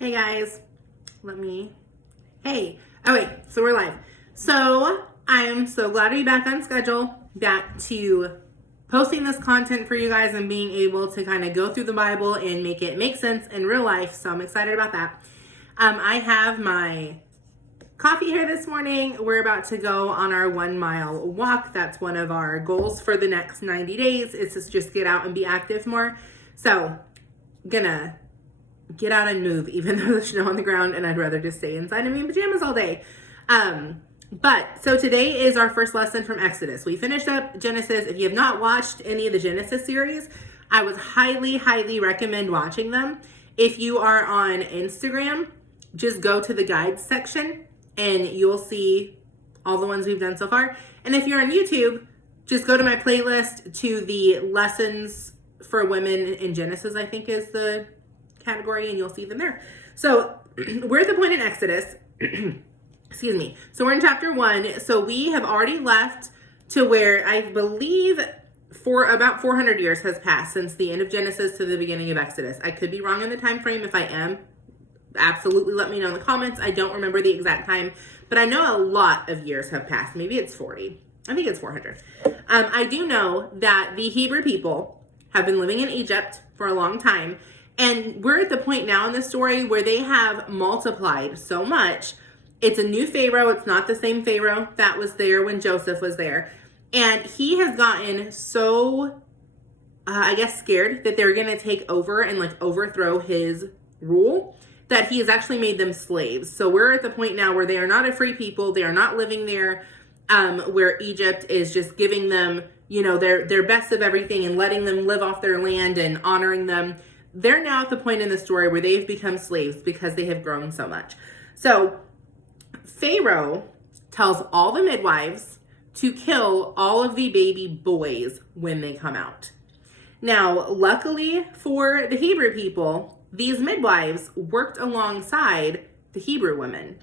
Hey guys, oh wait, so we're live. So I am so glad to be back on schedule, back to posting this content for you guys and being able to kind of go through the Bible and make it make sense in real life. So I'm excited about that. I have my coffee here this morning. We're about to go on our 1 mile walk. That's one of our goals for the next 90 days is to just get out and be active more. So gonna get out and move, even though there's snow on the ground and I'd rather just stay inside and be in pajamas all day. So today is our first lesson from Exodus. We finished up Genesis. If you have not watched any of the Genesis series, I would highly recommend watching them. If you are on Instagram, just go to the guides section and you'll see all the ones we've done so far. And if you're on YouTube, just go to my playlist to the lessons for women in Genesis, I think is the category, and you'll see them there. So we're at the point in Exodus. Excuse me. So we're in chapter 1. So we have already left to where I believe for about 400 years has passed since the end of Genesis to the beginning of Exodus. I could be wrong in the time frame. If I am, absolutely let me know in the comments. I don't remember the exact time, but I know a lot of years have passed. Maybe it's 40. I think it's 400. I do know that the Hebrew people have been living in Egypt for a long time. And we're at the point now in the story where they have multiplied so much. It's a new Pharaoh. It's not the same Pharaoh that was there when Joseph was there. And he has gotten so, scared that they're going to take over and overthrow his rule that he has actually made them slaves. So we're at the point now where they are not a free people. They are not living there, where Egypt is just giving them, their best of everything and letting them live off their land and honoring them. They're now at the point in the story where they've become slaves because they have grown so much. So Pharaoh tells all the midwives to kill all of the baby boys when they come out. Now, luckily for the Hebrew people, these midwives worked alongside the Hebrew women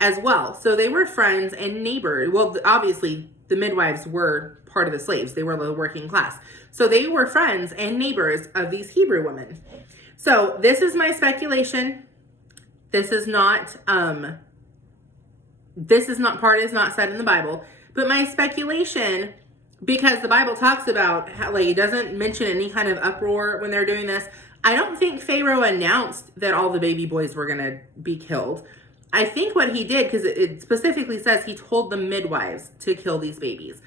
as well. So they were friends and neighbors. Well, obviously, the midwives were part of the slaves. They were the working class. So they were friends and neighbors of these Hebrew women. So this is my speculation. This is not part is not said in the Bible, but my speculation, because the Bible talks about how it doesn't mention any kind of uproar when they're doing this. I don't think Pharaoh announced that all the baby boys were going to be killed. I think what he did, because it specifically says he told the midwives to kill these babies.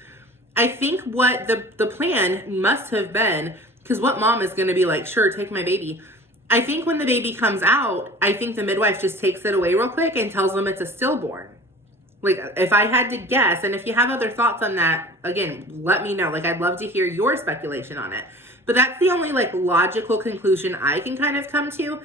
I think what the plan must have been, because what mom is going to be like, sure, take my baby. I think when the baby comes out, I think the midwife just takes it away real quick and tells them it's a stillborn. If I had to guess, and if you have other thoughts on that, again, let me know. I'd love to hear your speculation on it. But that's the only logical conclusion I can kind of come to.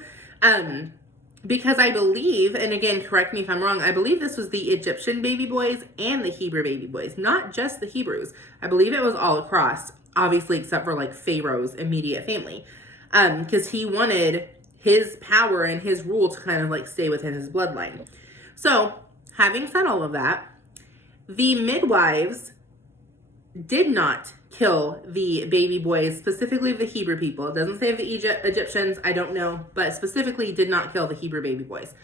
Because I believe, and again, correct me if I'm wrong, I believe this was the Egyptian baby boys and the Hebrew baby boys, not just the Hebrews. I believe it was all across, obviously, except for Pharaoh's immediate family. Because he wanted his power and his rule to kind of stay within his bloodline. So, having said all of that, the midwives did not kill the baby boys, specifically the Hebrew people. It doesn't say the Egyptians, I don't know, but specifically did not kill the Hebrew baby boys.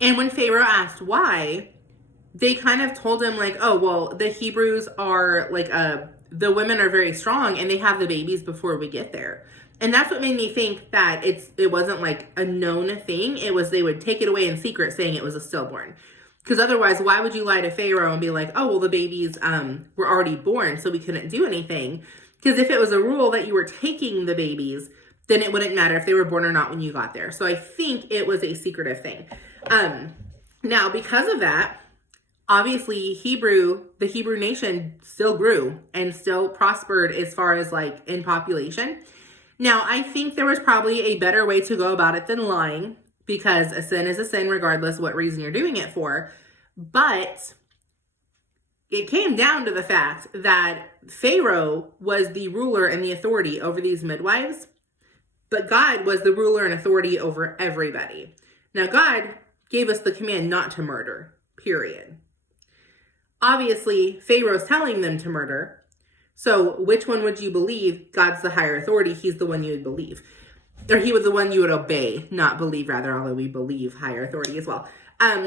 And when Pharaoh asked why, they kind of told him the Hebrews are the women are very strong and they have the babies before we get there. And that's what made me think that it wasn't a known thing. It was they would take it away in secret saying it was a stillborn. Because otherwise, why would you lie to Pharaoh and be the babies were already born, so we couldn't do anything? Because if it was a rule that you were taking the babies, then it wouldn't matter if they were born or not when you got there. So I think it was a secretive thing. Now, because of that, obviously the Hebrew nation still grew and still prospered as far as in population. Now, I think there was probably a better way to go about it than lying, because a sin is a sin regardless what reason you're doing it for. But it came down to the fact that Pharaoh was the ruler and the authority over these midwives, but God was the ruler and authority over everybody. Now, God gave us the command not to murder, period. Obviously, Pharaoh's telling them to murder. So which one would you believe? God's the higher authority. He's the one you would believe. or he was the one you would obey, not believe rather, although we believe higher authority as well.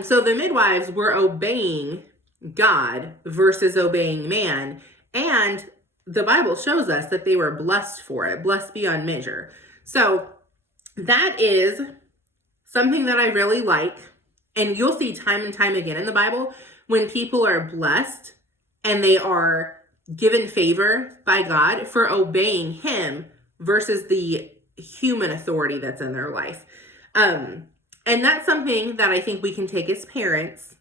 So the midwives were obeying God versus obeying man. And the Bible shows us that they were blessed for it, blessed beyond measure. So that is something that I really like. And you'll see time and time again in the Bible when people are blessed and they are given favor by God for obeying him versus the human authority that's in their life. And that's something that I think we can take as parents.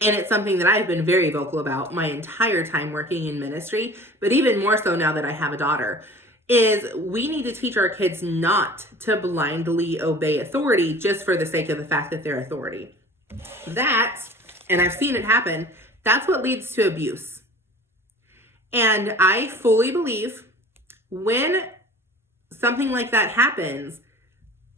And it's something that I've been very vocal about my entire time working in ministry, but even more so now that I have a daughter, is we need to teach our kids not to blindly obey authority just for the sake of the fact that they're authority. That, and I've seen it happen, that's what leads to abuse. And I fully believe when something like that happens,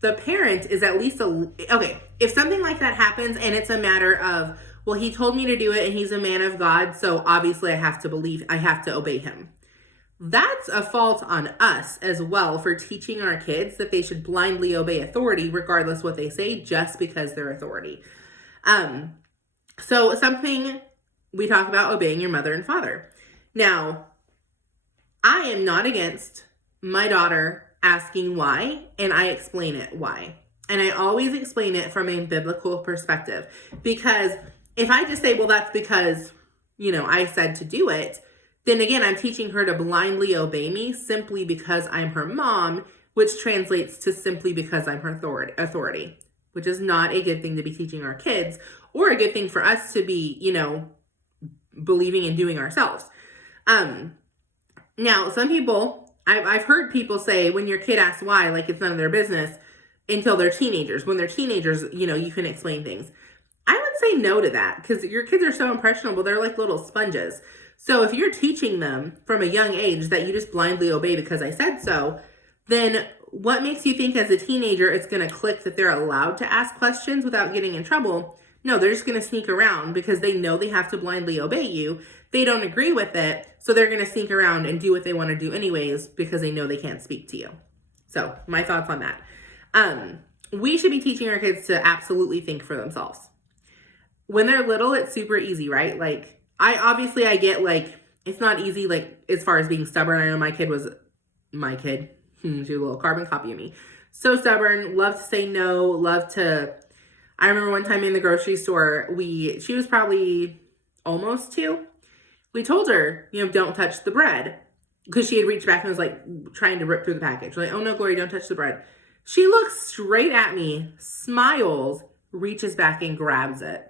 the parent is at least okay, if something like that happens and it's a matter of, well, he told me to do it and he's a man of God, so obviously I have to obey him. That's a fault on us as well for teaching our kids that they should blindly obey authority regardless what they say just because they're authority. So something we talk about obeying your mother and father. Now, I am not against my daughter asking why, and I explain it why. And I always explain it from a biblical perspective, because if I just say, well, that's because, I said to do it, then again, I'm teaching her to blindly obey me simply because I'm her mom, which translates to simply because I'm her authority, which is not a good thing to be teaching our kids or a good thing for us to be, believing and doing ourselves. Now, some people, I've heard people say when your kid asks why, like it's none of their business until they're teenagers. When they're teenagers, you can explain things. I would say no to that because your kids are so impressionable. They're like little sponges. So if you're teaching them from a young age that you just blindly obey because I said so, then what makes you think as a teenager it's going to click that they're allowed to ask questions without getting in trouble? No, they're just going to sneak around because they know they have to blindly obey you. They don't agree with it, so they're going to sneak around and do what they want to do anyways because they know they can't speak to you. So my thoughts on that. We should be teaching our kids to absolutely think for themselves. When they're little, it's super easy, right? Like, I get, like, it's not easy, like, as far as being stubborn. I know my kid, she was a little carbon copy of me. So stubborn, loved to say no, I remember one time in the grocery store, she was probably almost 2. We told her, don't touch the bread, because she had reached back and was, like, trying to rip through the package. We're like, oh no, Glory, don't touch the bread. She looks straight at me, smiles, reaches back and grabs it.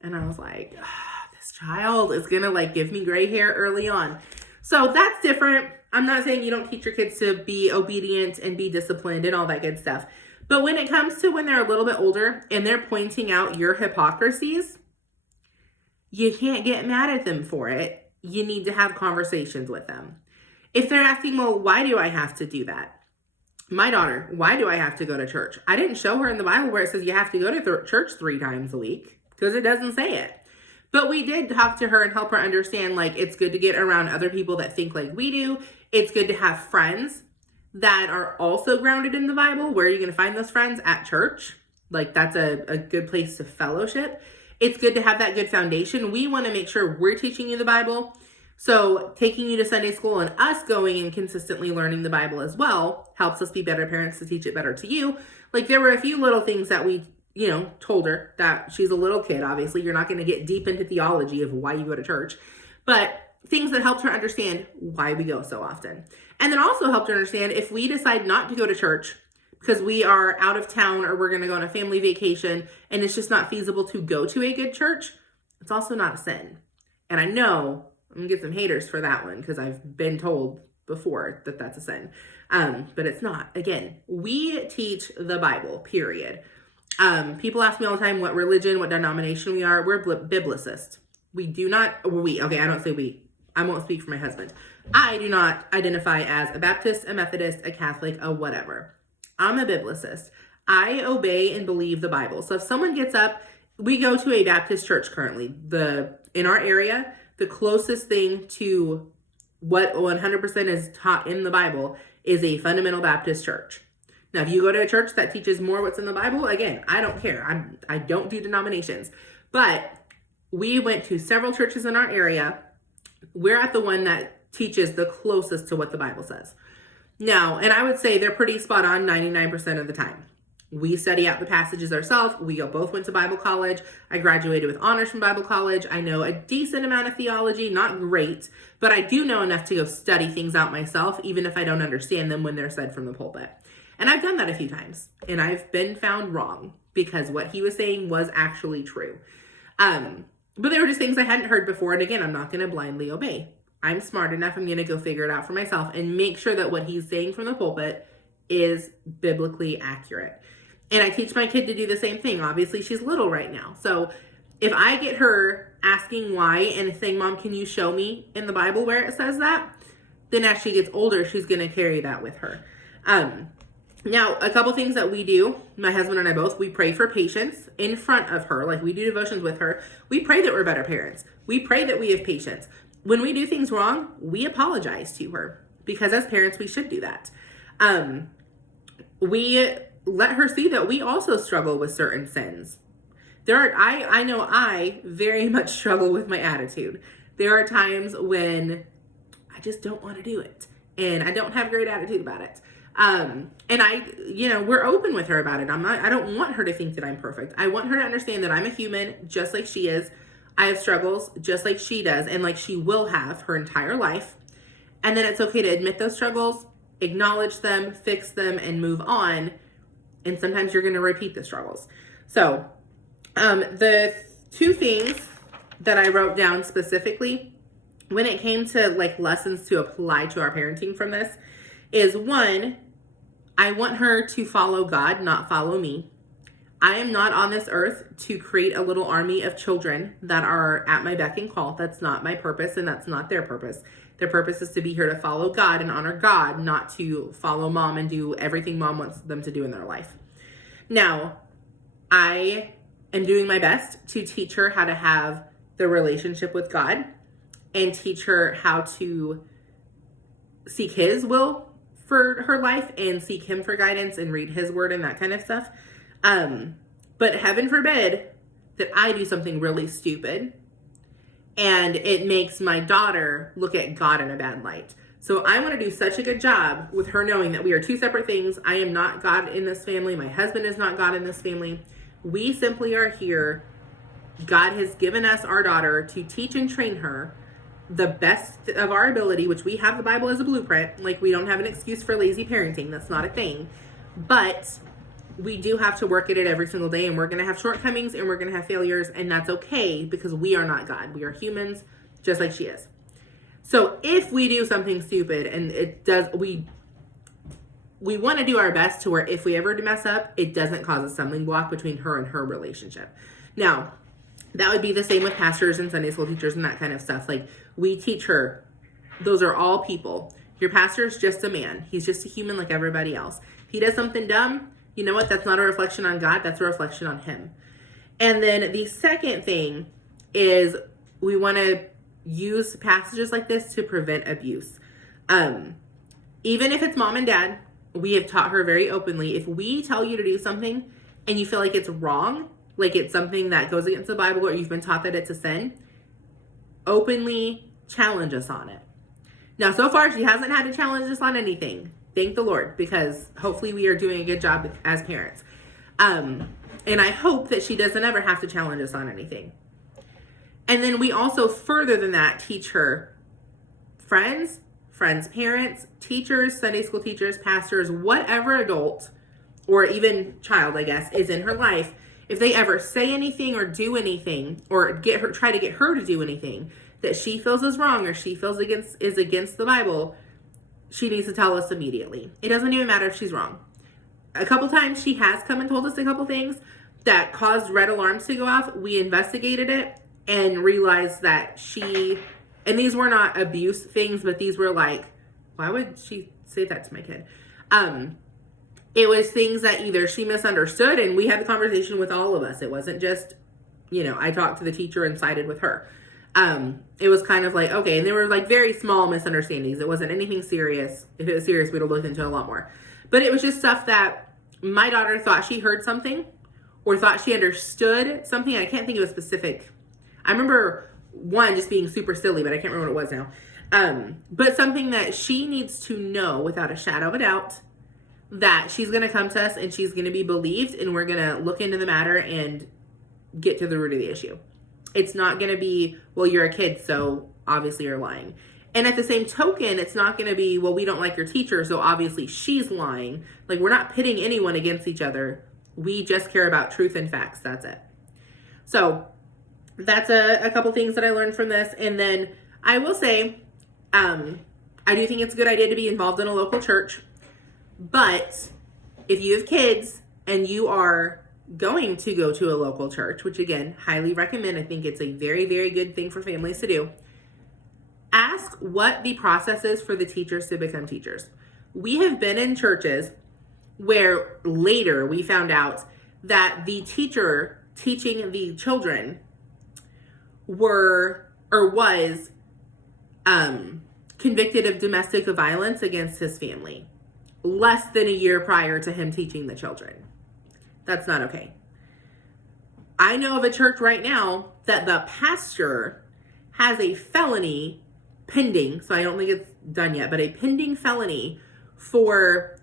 And I was like, this child is going to like give me gray hair early on. So that's different. I'm not saying you don't teach your kids to be obedient and be disciplined and all that good stuff. But when it comes to when they're a little bit older and they're pointing out your hypocrisies, you can't get mad at them for it. You need to have conversations with them. If they're asking, well, why do I have to do that? My daughter, why do I have to go to church? I didn't show her in the Bible where it says you have to go to church 3 times a week because it doesn't say it. But we did talk to her and help her understand, like, it's good to get around other people that think like we do. It's good to have friends that are also grounded in the Bible. Where are you going to find those friends? At church. Like, that's a good place to fellowship. It's good to have that good foundation. We want to make sure we're teaching you the Bible. So taking you to Sunday school and us going and consistently learning the Bible as well helps us be better parents to teach it better to you. Like, there were a few little things that we, told her that she's a little kid. Obviously, you're not going to get deep into theology of why you go to church, but things that helped her understand why we go so often. And then also helped her understand if we decide not to go to church because we are out of town or we're going to go on a family vacation and it's just not feasible to go to a good church, it's also not a sin. And I know I'm going to get some haters for that one because I've been told before that that's a sin. But it's not. Again, we teach the Bible, period. People ask me all the time what religion, what denomination we are. We're biblicist. We do not, okay, I don't say we. I won't speak for my husband. I do not identify as a Baptist, a Methodist, a Catholic, a whatever. I'm a biblicist. I obey and believe the Bible. So if someone gets up, we go to a Baptist church currently. In our area, the closest thing to what 100% is taught in the Bible is a fundamental Baptist church. Now, if you go to a church that teaches more what's in the Bible, again, I don't care. I don't do denominations. But we went to several churches in our area. We're at the one that teaches the closest to what the Bible says. Now, and I would say they're pretty spot on 99% of the time. We study out the passages ourselves. We both went to Bible college. I graduated with honors from Bible college. I know a decent amount of theology, not great, but I do know enough to go study things out myself, even if I don't understand them when they're said from the pulpit. And I've done that a few times, and I've been found wrong because what he was saying was actually true. But there were just things I hadn't heard before. And again, I'm not going to blindly obey. I'm smart enough. I'm going to go figure it out for myself and make sure that what he's saying from the pulpit is biblically accurate. And I teach my kid to do the same thing. Obviously, she's little right now. So if I get her asking why and saying, Mom, can you show me in the Bible where it says that? Then as she gets older, she's going to carry that with her. Now, a couple things that we do, my husband and I both, we pray for patience in front of her. Like we do devotions with her. We pray that we're better parents. We pray that we have patience. When we do things wrong, we apologize to her because as parents, we should do that. We let her see that we also struggle with certain sins. I know I very much struggle with my attitude. There are times when I just don't want to do it and I don't have a great attitude about it. And we're open with her about it. I don't want her to think that I'm perfect. I want her to understand that I'm a human just like she is. I have struggles just like she does and like she will have her entire life. And then it's okay to admit those struggles, acknowledge them, fix them, and move on. And sometimes you're going to repeat the struggles. So the two things that I wrote down specifically when it came to like lessons to apply to our parenting from this is one, I want her to follow God, not follow me. I am not on this earth to create a little army of children that are at my beck and call. That's not my purpose and that's not their purpose. Their purpose is to be here to follow God and honor God, not to follow mom and do everything mom wants them to do in their life. Now, I am doing my best to teach her how to have the relationship with God and teach her how to seek his will for her life and seek him for guidance and read his word and that kind of stuff. But heaven forbid that I do something really stupid and it makes my daughter look at God in a bad light. So I want to do such a good job with her knowing that we are two separate things. I am not God in this family. My husband is not God in this family. We simply are here. God has given us our daughter to teach and train her the best of our ability, which we have the Bible as a blueprint. Like we don't have an excuse for lazy parenting. That's not a thing. But we do have to work at it every single day and we're going to have shortcomings and we're going to have failures and that's okay because we are not God. We are humans just like she is. So if we do something stupid and we want to do our best to where if we ever mess up, it doesn't cause a stumbling block between her and her relationship. Now, that would be the same with pastors and Sunday school teachers and that kind of stuff. Like we teach her, those are all people. Your pastor is just a man. He's just a human like everybody else. If he does something dumb, you know what? That's not a reflection on God. That's a reflection on him. And then the second thing is we want to use passages like this to prevent abuse. Even if it's mom and dad, we have taught her very openly, if we tell you to do something and you feel like it's wrong, like it's something that goes against the Bible or you've been taught that it's a sin, openly challenge us on it. Now, so far, she hasn't had to challenge us on anything. Thank the Lord, because hopefully we are doing a good job as parents. And I hope that she doesn't ever have to challenge us on anything. And then we also, further than that, teach her friends, parents, teachers, Sunday school teachers, pastors, whatever adult or even child, I guess, is in her life. If they ever say anything or do anything or try to get her to do anything that she feels is wrong or she feels is against the Bible, she needs to tell us immediately. It doesn't even matter if she's wrong. A couple times she has come and told us a couple things that caused red alarms to go off. We investigated it and realized that and these were not abuse things, but these were like, why would she say that to my kid? It was things that either she misunderstood, and we had the conversation with all of us. It wasn't just, I talked to the teacher and sided with her. it was kind of like, okay, and they were like very small misunderstandings. It wasn't anything serious. If it was serious, we'd have looked into it a lot more. But it was just stuff that my daughter thought she heard something or thought she understood something. I can't think of a specific. I remember one just being super silly, but I can't remember what it was now. But something that she needs to know without a shadow of a doubt, that she's going to come to us and she's going to be believed, and we're going to look into the matter and get to the root of the issue. It's not going to be, well, you're a kid, so obviously you're lying. And at the same token, it's not going to be, well, we don't like your teacher, so obviously she's lying. Like, we're not pitting anyone against each other. We just care about truth and facts. That's it. So that's a couple things that I learned from this. And then I will say, I do think it's a good idea to be involved in a local church. But if you have kids and you are going to go to a local church, which again, highly recommend, I think it's a very, very good thing for families to do, ask what the process is for the teachers to become teachers. We have been in churches where later we found out that the teacher teaching the children was convicted of domestic violence against his family less than a year prior to him teaching the children. That's not okay. I know of a church right now that the pastor has a felony pending, so I don't think it's done yet, but a pending felony for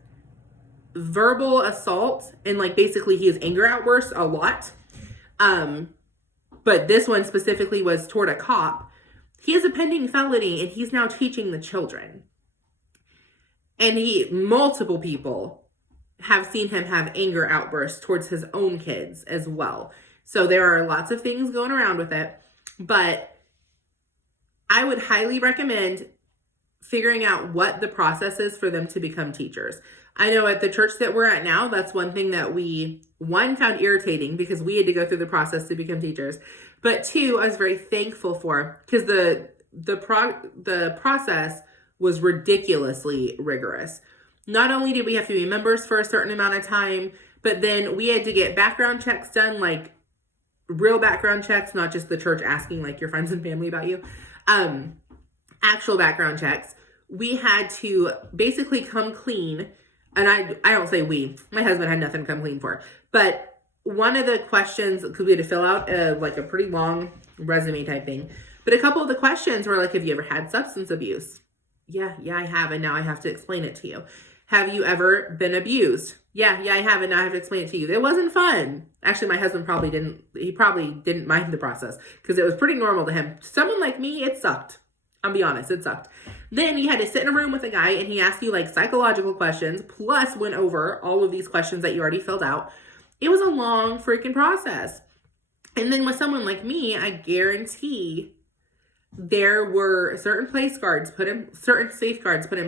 verbal assault, and like basically he has anger outbursts a lot. But this one specifically was toward a cop. He has a pending felony and he's now teaching the children. And multiple people have seen him have anger outbursts towards his own kids as well. So there are lots of things going around with it, but I would highly recommend figuring out what the process is for them to become teachers. I know at the church that we're at now, that's one thing that we, one, found irritating because we had to go through the process to become teachers. But two, I was very thankful for, because the process was ridiculously rigorous. Not only did we have to be members for a certain amount of time, but then we had to get background checks done, like real background checks, not just the church asking like your friends and family about you. Actual background checks. We had to basically come clean. And I don't say we, my husband had nothing to come clean for. But one of the questions, because we had to fill out like a pretty long resume type thing. But a couple of the questions were like, have you ever had substance abuse? Yeah, I have. And now I have to explain it to you. Have you ever been abused? Yeah, I have. And now I have to explain it to you. It wasn't fun. Actually, my husband probably didn't mind the process because it was pretty normal to him. Someone like me, it sucked. I'll be honest, it sucked. Then you had to sit in a room with a guy and he asked you like psychological questions, plus went over all of these questions that you already filled out. It was a long freaking process. And then with someone like me, I guarantee there were certain safeguards put in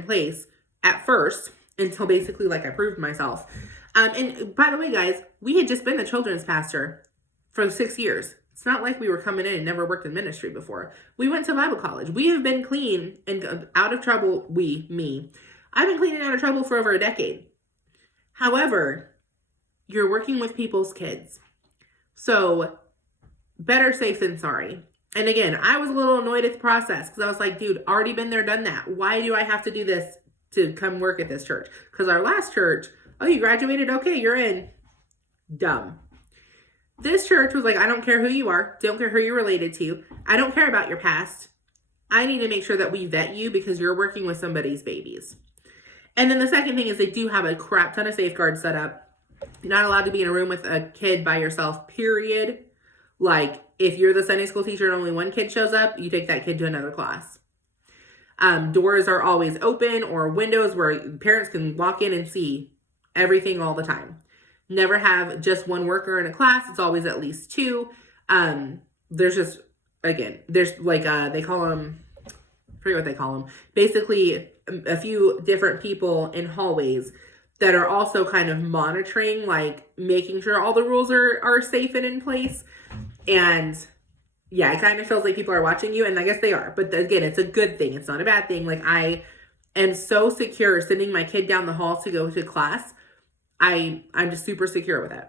place at first until basically like I proved myself. And by the way, guys, we had just been the children's pastor for 6 years. It's not like we were coming in and never worked in ministry before. We went to Bible college. We have been clean and out of trouble. I've been clean and out of trouble for over a decade. However, you're working with people's kids. So better safe than sorry. And again, I was a little annoyed at the process because I was like, dude, already been there, done that. Why do I have to do this to come work at this church? Because our last church, oh, you graduated? Okay, you're in. Dumb. This church was like, I don't care who you are. Don't care who you're related to. I don't care about your past. I need to make sure that we vet you because you're working with somebody's babies. And then the second thing is they do have a crap ton of safeguards set up. You're not allowed to be in a room with a kid by yourself, period. Like, if you're the Sunday school teacher and only one kid shows up, you take that kid to another class. Doors are always open, or windows where parents can walk in and see everything all the time. Never have just one worker in a class. It's always at least two. There's like, they call them, I forget what they call them. Basically, a few different people in hallways that are also kind of monitoring, like making sure all the rules are safe and in place. And yeah, it kind of feels like people are watching you, and I guess they are. But again, it's a good thing. It's not a bad thing. Like, I am so secure sending my kid down the hall to go to class. I'm just super secure with it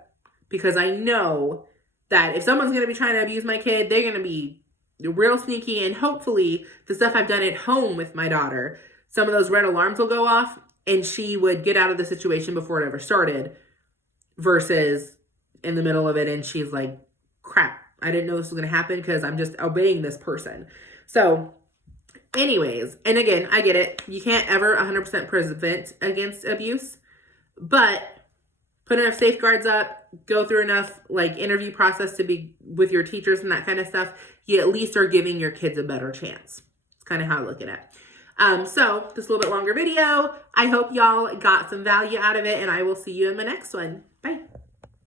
because I know that if someone's going to be trying to abuse my kid, they're going to be real sneaky, and hopefully the stuff I've done at home with my daughter, some of those red alarms will go off and she would get out of the situation before it ever started, versus in the middle of it and she's like, crap, I didn't know this was going to happen because I'm just obeying this person. So anyways, and again, I get it. You can't ever 100% prevent against abuse, but put enough safeguards up, go through enough like interview process to be with your teachers and that kind of stuff. You at least are giving your kids a better chance. It's kind of how I look at it. So just a little bit longer video. I hope y'all got some value out of it, and I will see you in the next one. Bye.